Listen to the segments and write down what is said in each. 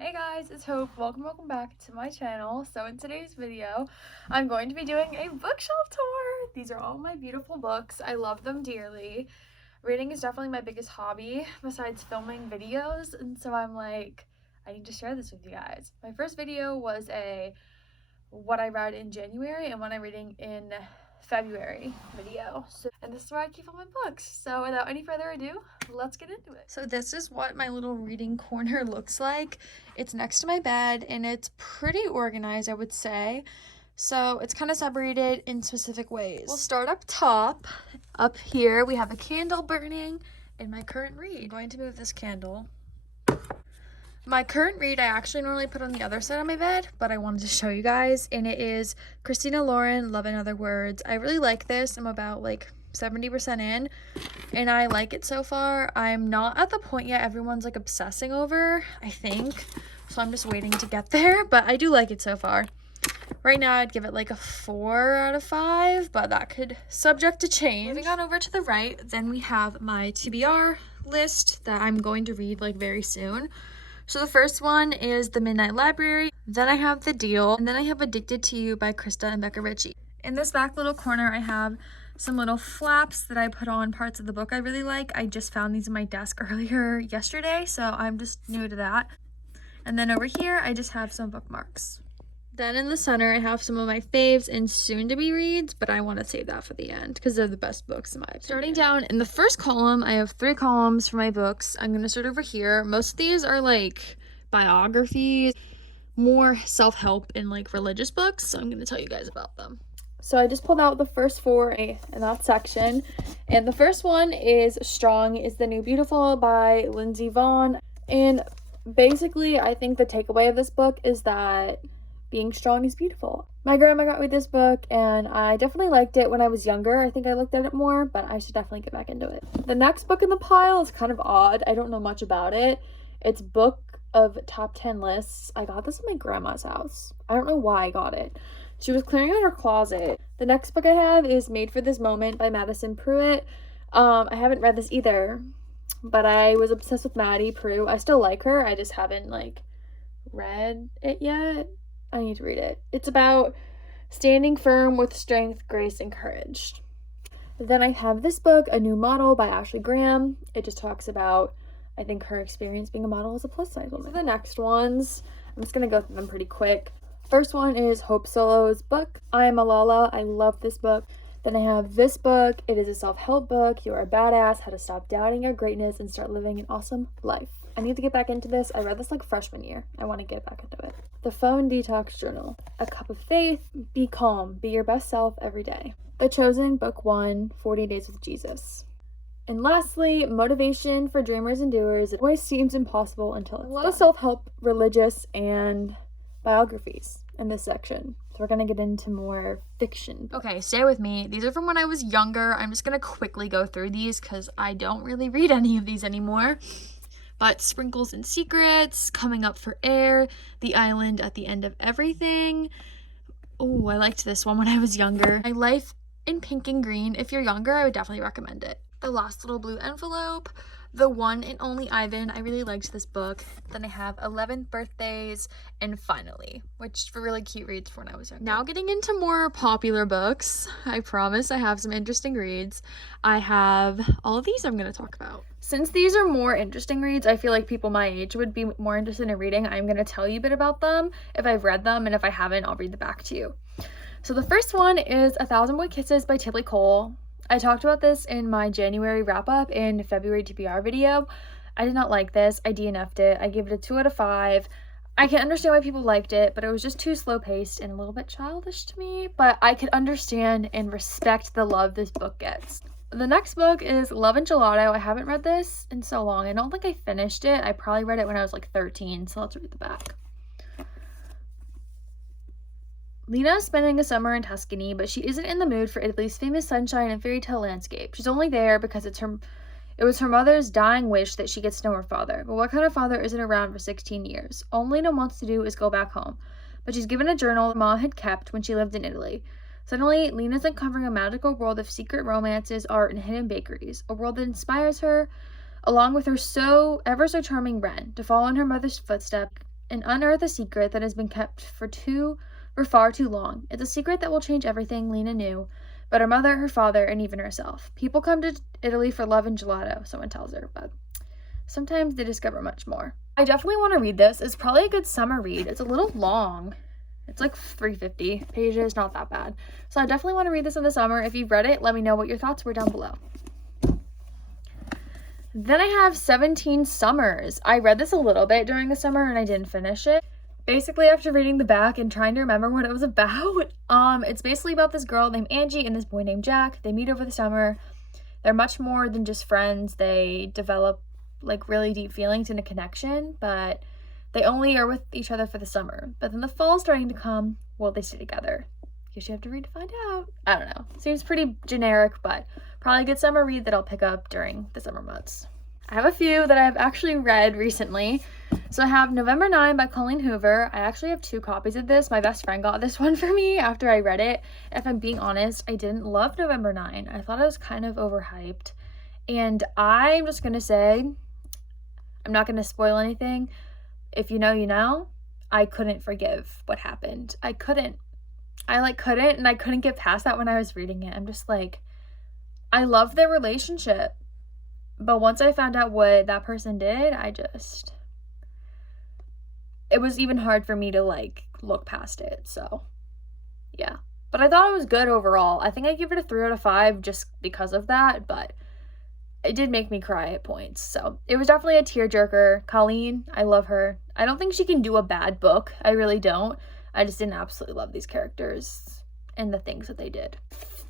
Hey guys, it's Hope. Welcome back to my channel. So in today's video, I'm going to be doing a bookshelf tour. These are all my beautiful books. I love them dearly. Reading is definitely my biggest hobby besides filming videos, and so I'm like, I need to share this with you guys. My first video was a what I read in January and what I'm reading in February video. And this is where I keep all my books. So without any further ado, let's get into it. So this is what my little reading corner looks like. It's next to my bed and it's pretty organized, I would say. So it's kind of separated in specific ways. We'll start up top. Up here we have a candle burning in my current read. I'm going to move this candle. My current read I actually normally put on the other side of my bed, but I wanted to show you guys, and it is Christina Lauren, Love in Other Words. I really like this. I'm about like 70% in, and I like it so far. I'm not at the point yet everyone's like obsessing over, I think, so I'm just waiting to get there, but I do like it so far. Right now I'd give it like a 4 out of 5, but that could subject to change. Moving on over to the right, then we have my TBR list that I'm going to read like very soon. So the first one is The Midnight Library, then I have The Deal, and then I have Addicted to You by Krista and Becca Ritchie. In this back little corner, I have some little flaps that I put on parts of the book I really like. I just found these in my desk earlier yesterday, so I'm just new to that. And then over here, I just have some bookmarks. Then in the center, I have some of my faves and soon-to-be reads, but I want to save that for the end because they're the best books in my opinion. Starting down in the first column, I have 3 columns for my books. I'm going to start over here. Most of these are like biographies, more self-help and like religious books, so I'm going to tell you guys about them. So I just pulled out the first 4 in that section, and the first one is Strong is the New Beautiful by Lindsay Vaughn. And basically, I think the takeaway of this book is that being strong is beautiful. My grandma got me this book and I definitely liked it when I was younger. I think I looked at it more, but I should definitely get back into it. The next book in the pile is kind of odd. I don't know much about it. It's Book of Top 10 Lists. I got this at my grandma's house. I don't know why I got it. She was clearing out her closet. The next book I have is Made for This Moment by Madison Pruitt. I haven't read this either, but I was obsessed with Maddie Prue. I still like her. I just haven't like read it yet. I need to read it. It's about standing firm with strength, grace, and courage. Then I have this book, A New Model by Ashley Graham. It just talks about, I think, her experience being a model as a plus-size woman. So the next ones, I'm just going to go through them pretty quick. First one is Hope Solo's book, I Am Malala. I love this book. Then I have this book. It is a self-help book. You are a badass, how to stop doubting your greatness and start living an awesome life. I need to get back into this. I read this like freshman year. I want to get back into it. The Phone Detox Journal, A Cup of Faith, Be Calm, Be Your Best Self Every Day. The Chosen, Book 1, 40 Days with Jesus. And lastly, Motivation for Dreamers and Doers. It always seems impossible until it's done. A lot of self-help, religious, and biographies in this section. So we're going to get into more fiction. Okay, stay with me. These are from when I was younger. I'm just going to quickly go through these because I don't really read any of these anymore. But Sprinkles and Secrets, Coming Up for Air, The Island at the End of Everything. Oh, I liked this one when I was younger. My Life in Pink and Green. If you're younger, I would definitely recommend it. The Last Little Blue Envelope, The One and Only Ivan. I really liked this book. Then I have 11th Birthdays and Finally, which were really cute reads for when I was younger. Now getting into more popular books. I promise I have some interesting reads. I have all of these I'm going to talk about. Since these are more interesting reads, I feel like people my age would be more interested in reading. I'm going to tell you a bit about them if I've read them, and if I haven't, I'll read the back to you. So the first one is 1,000 Boy Kisses by Tilly Cole. I talked about this in my January wrap-up and February TBR video. I did not like this. I DNF'd it. I gave it a 2 out of 5. I can understand why people liked it, but it was just too slow-paced and a little bit childish to me. But I could understand and respect the love this book gets. The next book is Love and Gelato. I haven't read this in so long. I don't think I finished it. I probably read it when I was like 13, so let's read the back. Lena is spending a summer in Tuscany, but she isn't in the mood for Italy's famous sunshine and fairy tale landscape. She's only there because it was her mother's dying wish that she gets to know her father. But what kind of father isn't around for 16 years? All Lena wants to do is go back home. But she's given a journal Mom had kept when she lived in Italy. Suddenly, Lena's uncovering a magical world of secret romances, art, and hidden bakeries. A world that inspires her, along with her ever so charming Wren, to follow in her mother's footsteps and unearth a secret that has been kept for far too long. It's a secret that will change everything Lena knew, but her mother, her father, and even herself. People come to Italy for love and gelato, someone tells her, but sometimes they discover much more. I definitely want to read this. It's probably a good summer read. It's a little long. It's like 350 pages, not that bad. So I definitely want to read this in the summer. If you've read it, let me know what your thoughts were down below. Then I have 17 Summers. I read this a little bit during the summer and I didn't finish it. Basically, after reading the back and trying to remember what it was about, it's basically about this girl named Angie and this boy named Jack. They meet over the summer. They're much more than just friends. They develop like really deep feelings and a connection, but they only are with each other for the summer. But then the fall's starting to come. Well, they stay together. Guess you have to read to find out. I don't know. Seems pretty generic, but probably a good summer read that I'll pick up during the summer months. I have a few that I've actually read recently. So I have November 9 by Colleen Hoover. I actually have 2 copies of this. My best friend got this one for me after I read it. If I'm being honest, I didn't love November 9. I thought it was kind of overhyped. And I'm just going to say, I'm not going to spoil anything. If you know, you know. I couldn't forgive what happened. I couldn't, and I couldn't get past that when I was reading it. I'm just like, I love their relationship. But once I found out what that person did, it was even hard for me to like look past it. So yeah, but I thought it was good overall. I think I give it a 3 out of 5 just because of that, but it did make me cry at points. So it was definitely a tearjerker. Colleen, I love her. I don't think she can do a bad book. I really don't. I just didn't absolutely love these characters and the things that they did.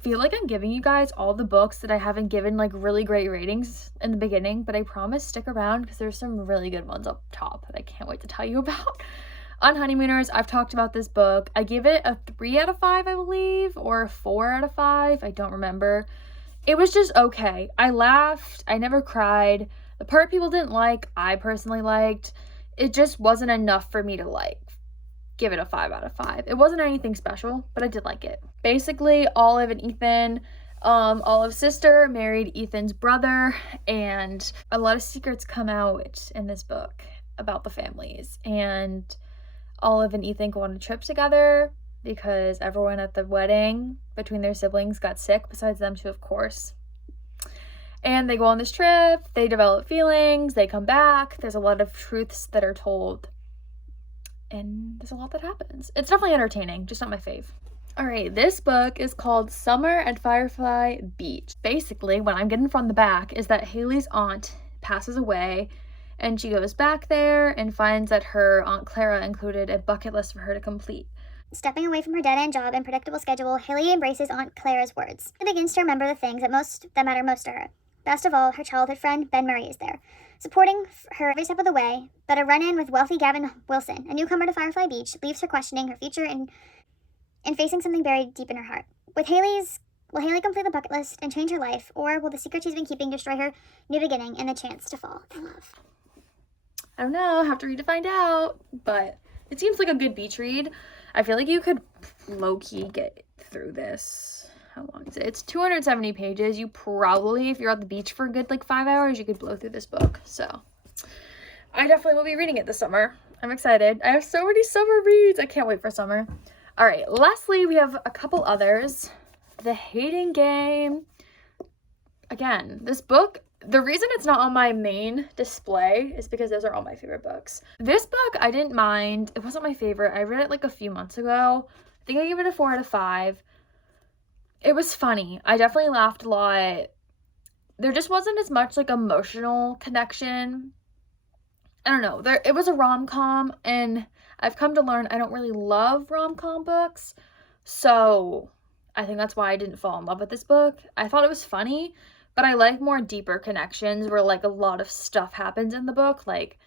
Feel like I'm giving you guys all the books that I haven't given like really great ratings in the beginning, but I promise stick around because there's some really good ones up top that I can't wait to tell you about. On Honeymooners, I've talked about this book. I give it a 3 out of 5, I believe, or a 4 out of 5. I don't remember. It was just okay. I laughed. I never cried. The part people didn't like, I personally liked. It just wasn't enough for me to like give it a 5 out of 5. It wasn't anything special, but I did like it. Basically, Olive and Ethan, Olive's sister married Ethan's brother, and a lot of secrets come out in this book about the families. And Olive and Ethan go on a trip together because everyone at the wedding between their siblings got sick, besides them two, of course. And they go on this trip, they develop feelings, they come back, there's a lot of truths that are told, and there's a lot that happens. It's definitely entertaining, just not my fave. Alright, this book is called Summer at Firefly Beach. Basically, what I'm getting from the back is that Haley's aunt passes away, and she goes back there and finds that her Aunt Clara included a bucket list for her to complete. Stepping away from her dead-end job and predictable schedule, Haley embraces Aunt Clara's words. She begins to remember the things that matter most to her. Best of all, her childhood friend, Ben Murray, is there, supporting her every step of the way, but a run-in with wealthy Gavin Wilson, a newcomer to Firefly Beach, leaves her questioning her future and facing something buried deep in her heart. Will Haley complete the bucket list and change her life, or will the secret she's been keeping destroy her new beginning and the chance to fall in love? I don't know, have to read to find out, but it seems like a good beach read. I feel like you could low-key get through this. How long is it? It's 270 pages. You probably, if you're at the beach for a good like 5 hours, you could blow through this book. So I definitely will be reading it this summer. I'm excited. I have so many summer reads. I can't wait for summer. All right, lastly, we have a couple others. The Hating Game. Again, this book, the reason it's not on my main display is because those are all my favorite books. This book, I didn't mind. It wasn't my favorite. I read it like a few months ago. I think I gave it a 4 out of 5. It was funny. I definitely laughed a lot. There just wasn't as much like emotional connection. I don't know. It was a rom-com, and I've come to learn I don't really love rom-com books. So I think that's why I didn't fall in love with this book. I thought it was funny, but I like more deeper connections where like a lot of stuff happens in the book. Like,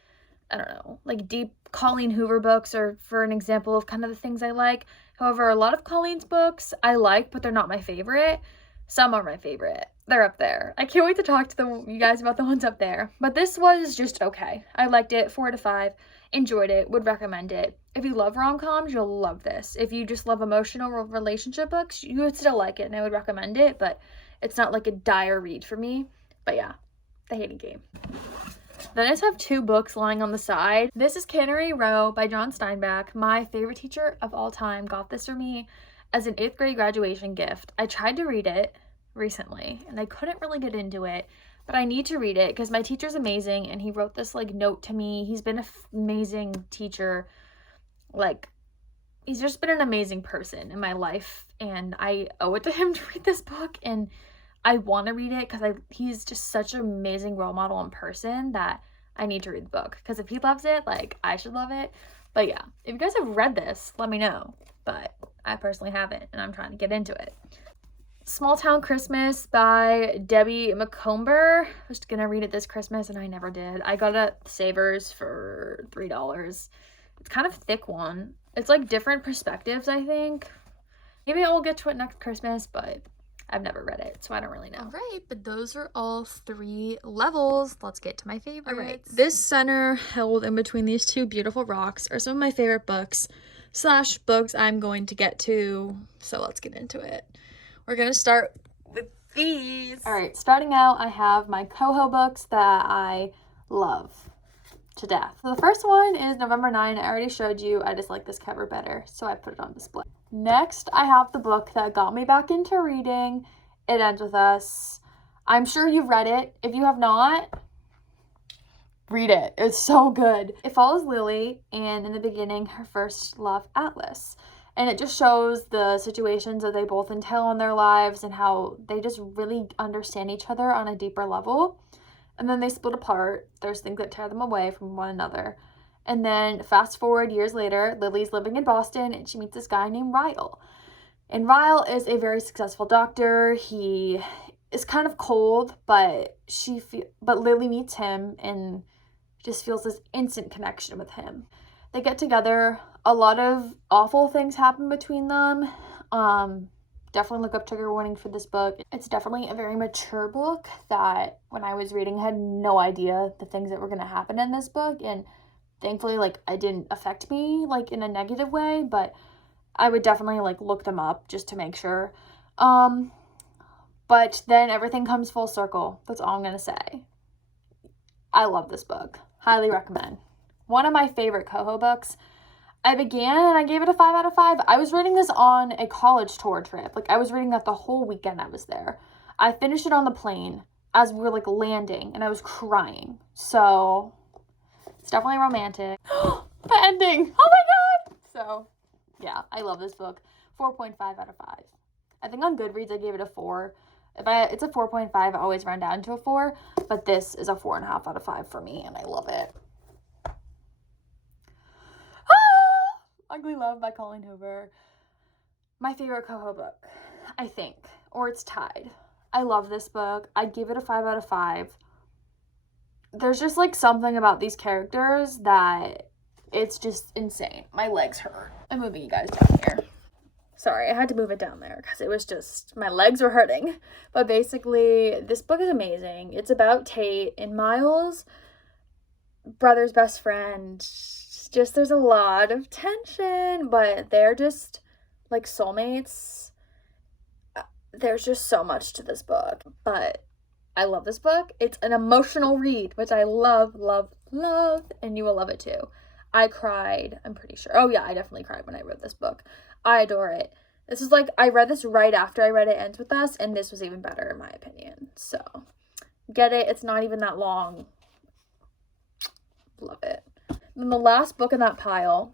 I don't know, like deep Colleen Hoover books are for an example of kind of the things I like. However, a lot of Colleen's books I like, but they're not my favorite. Some are my favorite. They're up there. I can't wait to talk to you guys about the ones up there. But this was just okay. I liked it. 4 out of 5. Enjoyed it. Would recommend it. If you love rom-coms, you'll love this. If you just love emotional relationship books, you would still like it, and I would recommend it. But it's not like a dire read for me. But yeah, The Hating Game. Then I just have 2 books lying on the side. This is Cannery Row by John Steinbeck. My favorite teacher of all time got this for me as an 8th grade graduation gift. I tried to read it recently and I couldn't really get into it, but I need to read it because my teacher's amazing and he wrote this like note to me. He's been an amazing teacher. Like, he's just been an amazing person in my life and I owe it to him to read this book, and I want to read it because he's just such an amazing role model in person that I need to read the book, because if he loves it, like, I should love it. But yeah, if you guys have read this, let me know. But I personally haven't, and I'm trying to get into it. Small Town Christmas by Debbie McComber. I was gonna read it this Christmas and I never did. I got it at Savers for $3. It's kind of a thick one. It's like different perspectives, I think. Maybe I'll get to it next Christmas, but I've never read it, so I don't really know. All right, but those are all 3 levels. Let's get to my favorites. All right, this center held in between these 2 beautiful rocks are some of my favorite books / books I'm going to get to, so let's get into it. We're gonna start with these. All right, starting out, I have my Coho books that I love to death. So the first one is November 9. I already showed you. I just like this cover better, so I put it on display. Next, I have the book that got me back into reading. It Ends With Us. I'm sure you've read it. If you have not, read it. It's so good. It follows Lily and, in the beginning, her first love, Atlas. And it just shows the situations that they both entail in their lives and how they just really understand each other on a deeper level. And then they split apart. There's things that tear them away from one another. And then fast forward years later, Lily's living in Boston and she meets this guy named Ryle. And Ryle is a very successful doctor. He is kind of cold, but Lily meets him and just feels this instant connection with him. They get together. A lot of awful things happen between them. Definitely look up trigger warning for this book. It's definitely a very mature book that when I was reading, I had no idea the things that were going to happen in this book. And thankfully, like, it didn't affect me, like, in a negative way, but I would definitely, like, look them up just to make sure. But then everything comes full circle. That's all I'm going to say. I love this book. Highly recommend. One of my favorite Coho books. I began and I gave it a 5 out of 5. I was reading this on a college tour trip. Like, I was reading that the whole weekend I was there. I finished it on the plane as we were, like, landing, and I was crying. So, it's definitely romantic. The ending! Oh my god! So, yeah, I love this book. 4.5 out of 5. I think on Goodreads I gave it a 4. It's a 4.5, I always run down to a 4, but this is a 4.5 out of 5 for me, and I love it. Ugly Love by Colleen Hoover. My favorite Coho book, I think, or it's tied. I love this book. I'd give it a 5 out of 5. There's just, like, something about these characters that it's just insane. My legs hurt. I'm moving you guys down here. Sorry, I had to move it down there because it was just, my legs were hurting. But basically, this book is amazing. It's about Tate and Miles, brother's best friend. Just, there's a lot of tension, but they're just, like, soulmates. There's just so much to this book, but I love this book. It's an emotional read, which I love, love, love, and you will love it too. I cried, I'm pretty sure. Oh yeah, I definitely cried when I read this book. I adore it. This is like, I read this right after I read It Ends With Us, and this was even better in my opinion. So, get it. It's not even that long. Love it. And the last book in that pile,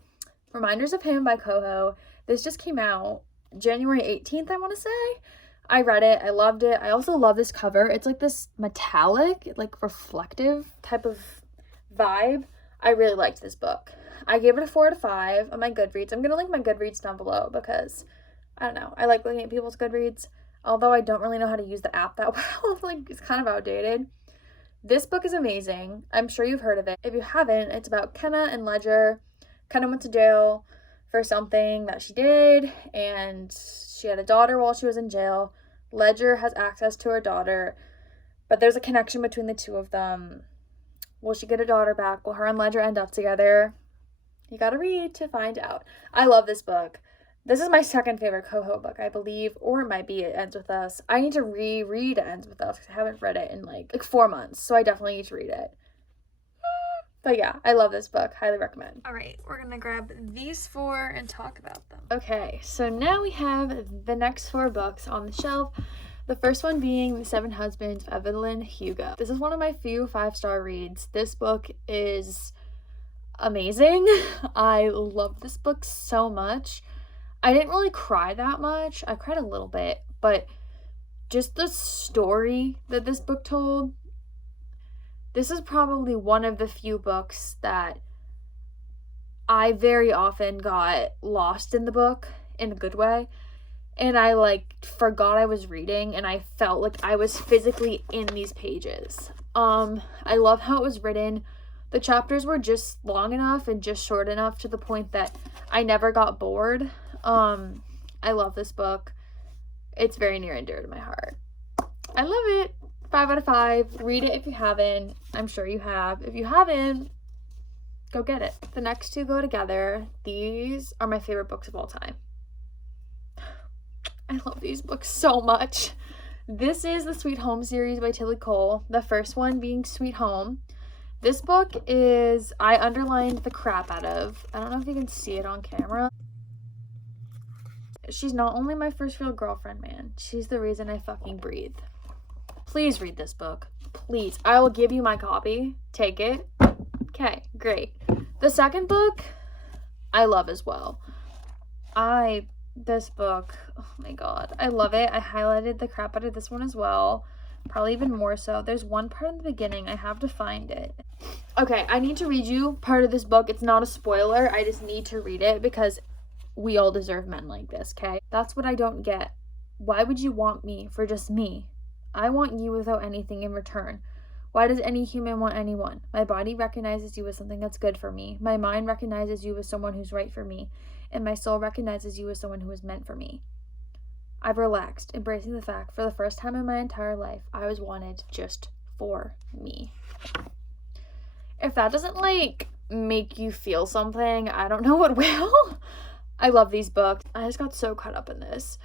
Reminders of Him by Coho. This just came out January 18th, I want to say. I read it. I loved it. I also love this cover. It's like this metallic, like reflective type of vibe. I really liked this book. I gave it a 4 out of 5 on my Goodreads. I'm going to link my Goodreads down below because, I don't know, I like looking at people's Goodreads. Although I don't really know how to use the app that well. Like, it's kind of outdated. This book is amazing. I'm sure you've heard of it. If you haven't, it's about Kenna and Ledger. Kenna went to jail for something that she did, and she had a daughter while she was in jail. Ledger has access to her daughter, but there's a connection between the two of them. Will she get her daughter back? Will her and Ledger end up together? You gotta read to find out. I love this book. This is my second favorite Coho book, I believe, or it might be It Ends With Us. I need to reread It Ends With Us because I haven't read it in like 4 months, so I definitely need to read it. But yeah, I love this book. Highly recommend. All right, we're going to grab these 4 and talk about them. Okay, so now we have the next 4 books on the shelf. The first one being The 7 Husbands of Evelyn Hugo. This is one of my few 5-star reads. This book is amazing. I love this book so much. I didn't really cry that much. I cried a little bit, but just the story that this book told, this is probably one of the few books that I very often got lost in the book in a good way. And I forgot I was reading, and I felt like I was physically in these pages. I love how it was written. The chapters were just long enough and just short enough to the point that I never got bored. I love this book. It's very near and dear to my heart. I love it. 5 out of 5. Read it if you haven't. I'm sure you have. If you haven't, go get it. The next 2 go together. These are my favorite books of all time. I love these books so much. This is the Sweet Home series by Tilly Cole. The first one being Sweet Home. This book is, I underlined the crap out of. I don't know if you can see it on camera. She's not only my first real girlfriend, man. She's the reason I fucking breathe. Please read this book. Please. I will give you my copy. Take it. Okay, great. The second book, I love as well. This book, oh my god, I love it. I highlighted the crap out of this one as well. Probably even more so. There's one part in the beginning. I have to find it. Okay, I need to read you part of this book. It's not a spoiler. I just need to read it because we all deserve men like this, okay? That's what I don't get. Why would you want me for just me? I want you without anything in return. Why does any human want anyone? My body recognizes you as something that's good for me. My mind recognizes you as someone who's right for me. And my soul recognizes you as someone who is meant for me. I've relaxed, embracing the fact for the first time in my entire life, I was wanted just for me. If that doesn't, make you feel something, I don't know what will. I love these books. I just got so caught up in this.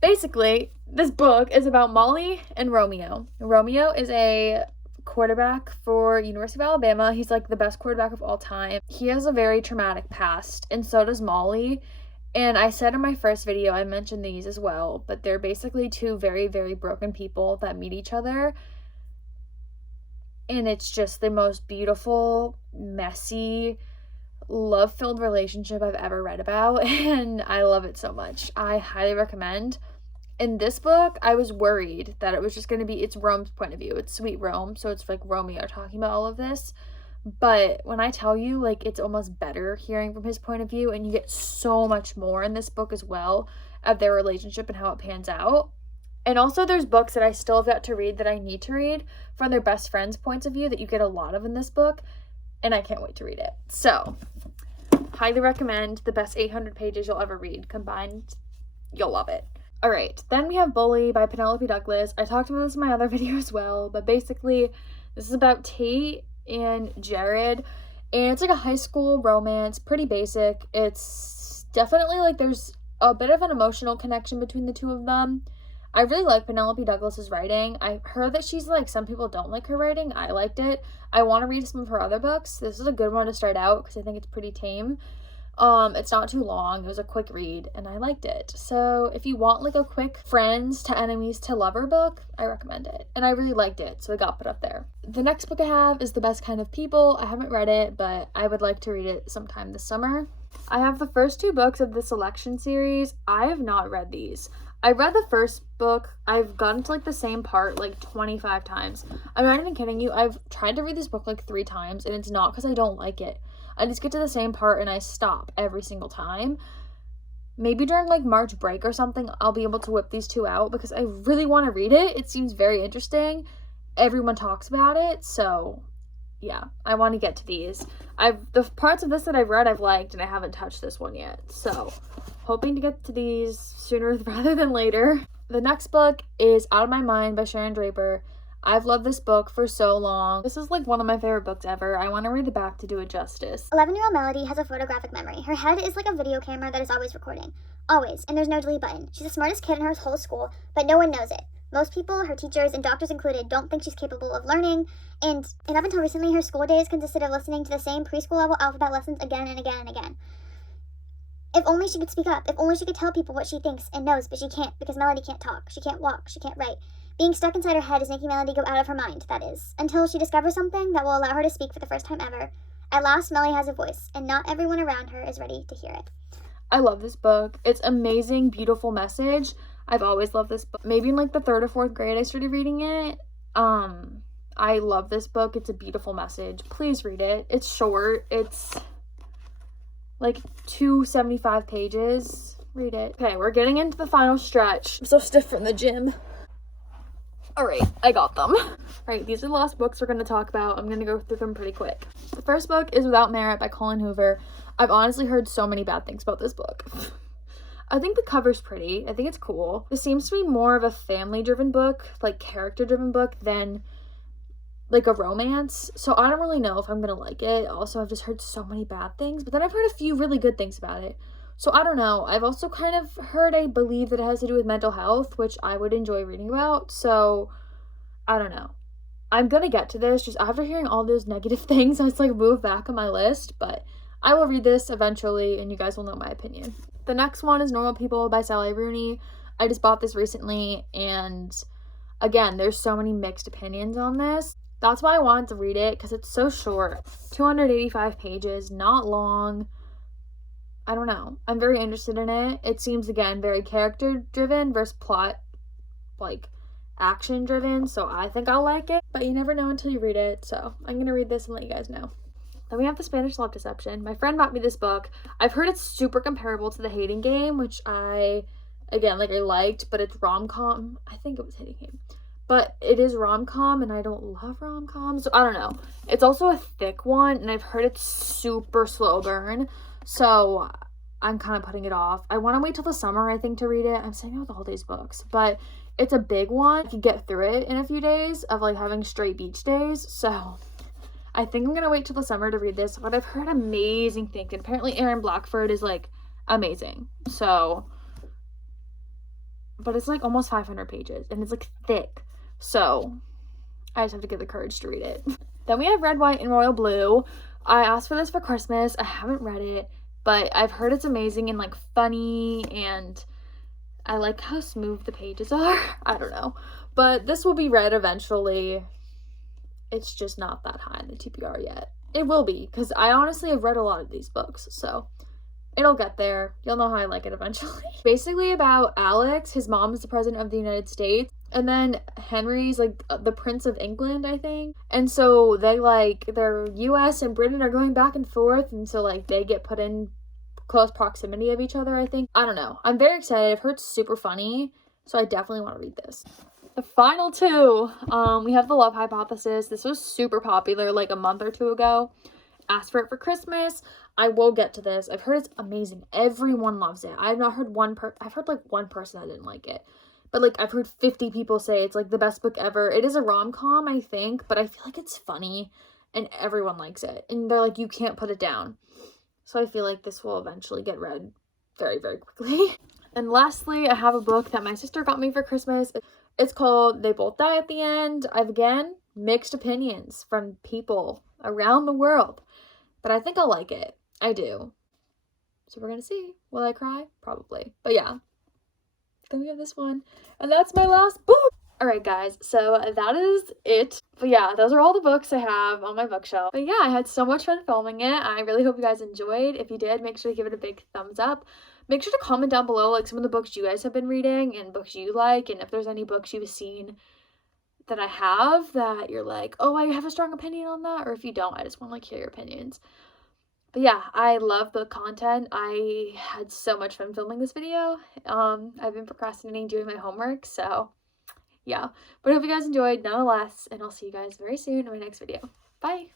Basically, this book is about Molly and Romeo. Romeo is a quarterback for University of Alabama. He's the best quarterback of all time. He has a very traumatic past, and so does Molly. And I said in my first video, I mentioned these as well, but they're basically 2 very, very broken people that meet each other. And it's just the most beautiful, messy, love-filled relationship I've ever read about, and I love it so much. I highly recommend. In this book, I was worried that it was just going to be, it's Rome's point of view. It's sweet Rome, so it's Romeo talking about all of this. But when I tell you, it's almost better hearing from his point of view, and you get so much more in this book as well of their relationship and how it pans out. And also there's books that I still have got to read that I need to read from their best friends' points of view that you get a lot of in this book, and I can't wait to read it. So, highly recommend. The best 800 pages you'll ever read combined. You'll love it. All right, then we have Bully by Penelope Douglas. I talked about this in my other video as well, but basically this is about Tate and Jared, and it's a high school romance, pretty basic. It's definitely there's a bit of an emotional connection between the 2 of them. I really like Penelope Douglas's writing. I heard that she's some people don't like her writing. I liked it. I want to read some of her other books. This is a good one to start out because I think it's pretty tame. It's not too long. It was a quick read, and I liked it. So if you want a quick friends to enemies to lover book, I recommend it. And I really liked it, so it got put up there. The next book I have is The Best Kind of People. I haven't read it, but I would like to read it sometime this summer. I have the first 2 books of the Selection series. I have not read these. I read the first book. I've gotten to the same part 25 times. I'm not even kidding you. I've tried to read this book 3 times, and it's not because I don't like it. I just get to the same part and I stop every single time. Maybe during March break or something, I'll be able to whip these 2 out because I really want to read it. It seems very interesting. Everyone talks about it, so yeah, I want to get to these. The parts of this that I've read I've liked, and I haven't touched this one yet, so hoping to get to these sooner rather than later. The next book is Out of My Mind by Sharon Draper. I've loved this book for so long. This is one of my favorite books ever. I want to read the back to do it justice. 11-year-old Melody has a photographic memory. Her head is like a video camera that is always recording. Always, and there's no delete button. She's the smartest kid in her whole school, but no one knows it. Most people, her teachers and doctors included, don't think she's capable of learning, and up until recently, her school days consisted of listening to the same preschool level alphabet lessons again and again and again. If only she could speak up, if only she could tell people what she thinks and knows, but she can't because Melody can't talk, she can't walk, she can't write. Being stuck inside her head is making Melody go out of her mind, that is, until she discovers something that will allow her to speak for the first time ever. At last, Melody has a voice, and not everyone around her is ready to hear it. I love this book. It's amazing, beautiful message. I've always loved this book. Maybe in like the 3rd or 4th grade I started reading it. I love this book. It's a beautiful message. Please read it. It's short. It's like 275 pages. Read it. Okay, we're getting into the final stretch. I'm so stiff from the gym. All right, I got them. All right, these are the last books we're going to talk about. I'm going to go through them pretty quick. The first book is Without Merit by Colleen Hoover. I've honestly heard so many bad things about this book. I think the cover's pretty. I think it's cool. This seems to be more of a family-driven book, like character-driven book, than like a romance. So I don't really know if I'm going to like it. Also, I've just heard so many bad things, but then I've heard a few really good things about it. So I don't know. I've also kind of heard, I believe that it has to do with mental health, which I would enjoy reading about. So I don't know. I'm going to get to this. Just after hearing all those negative things, I was like move back on my list, but I will read this eventually and you guys will know my opinion. The next one is Normal People by Sally Rooney. I just bought this recently and again, there's so many mixed opinions on this. That's why I wanted to read it because it's so short. 285 pages, not long. I don't know. I'm very interested in it. It seems, again, very character-driven versus plot, like, action-driven. So I think I'll like it. But you never know until you read it. So I'm going to read this and let you guys know. Then we have The Spanish Love Deception. My friend bought me this book. I've heard it's super comparable to The Hating Game, which I liked. But it's rom-com. I think it was Hating Game. But it is rom-com, and I don't love rom-coms. So I don't know. It's also a thick one, and I've heard it's super slow burn. So I'm kind of putting it off. I want to wait till the summer, I think, to read it. I'm saying with all these books, but it's a big one. I can get through it in a few days of like having straight beach days. So I think I'm going to wait till the summer to read this, but I've heard amazing things. And apparently Aaron Blackford is like amazing. So, but it's like almost 500 pages and it's like thick. So I just have to get the courage to read it. Then we have Red, White, and Royal Blue. I asked for this for Christmas. I haven't read it, but I've heard it's amazing and like funny, and I like how smooth the pages are. I don't know, but this will be read eventually. It's just not that high in the TBR yet. It will be, because I honestly have read a lot of these books, so it'll get there. You'll know how I like it eventually. Basically about Alex. His mom is the president of the United States. And then Henry's like the Prince of England, I think. And so they like, their US and Britain are going back and forth. And so like they get put in close proximity of each other, I think. I don't know. I'm very excited. I've heard it's super funny. So I definitely want to read this. The final two, we have The Love Hypothesis. This was super popular like a month or two ago. Asked for it for Christmas. I will get to this. I've heard it's amazing. Everyone loves it. I've not heard I've heard like one person that didn't like it. But like I've heard 50 people say it's like the best book ever. It is a rom-com, I think, but I feel like it's funny and everyone likes it. And they're like, you can't put it down. So I feel like this will eventually get read very, very quickly. And lastly, I have a book that my sister got me for Christmas. It's called They Both Die at the End. I've again mixed opinions from people around the world, but I think I'll like it. I do. So we're gonna see. Will I cry? Probably. But yeah. Then we have this one. And that's my last book. Alright guys, so that is it. But yeah, those are all the books I have on my bookshelf. But yeah, I had so much fun filming it. I really hope you guys enjoyed. If you did, make sure to give it a big thumbs up. Make sure to comment down below like some of the books you guys have been reading and books you like, and if there's any books you've seen that I have that you're like, oh, I have a strong opinion on that, or if you don't, I just want to like hear your opinions. But yeah, I love book content. I had so much fun filming this video. I've been procrastinating doing my homework, so yeah. But I hope you guys enjoyed nonetheless, and I'll see you guys very soon in my next video. Bye!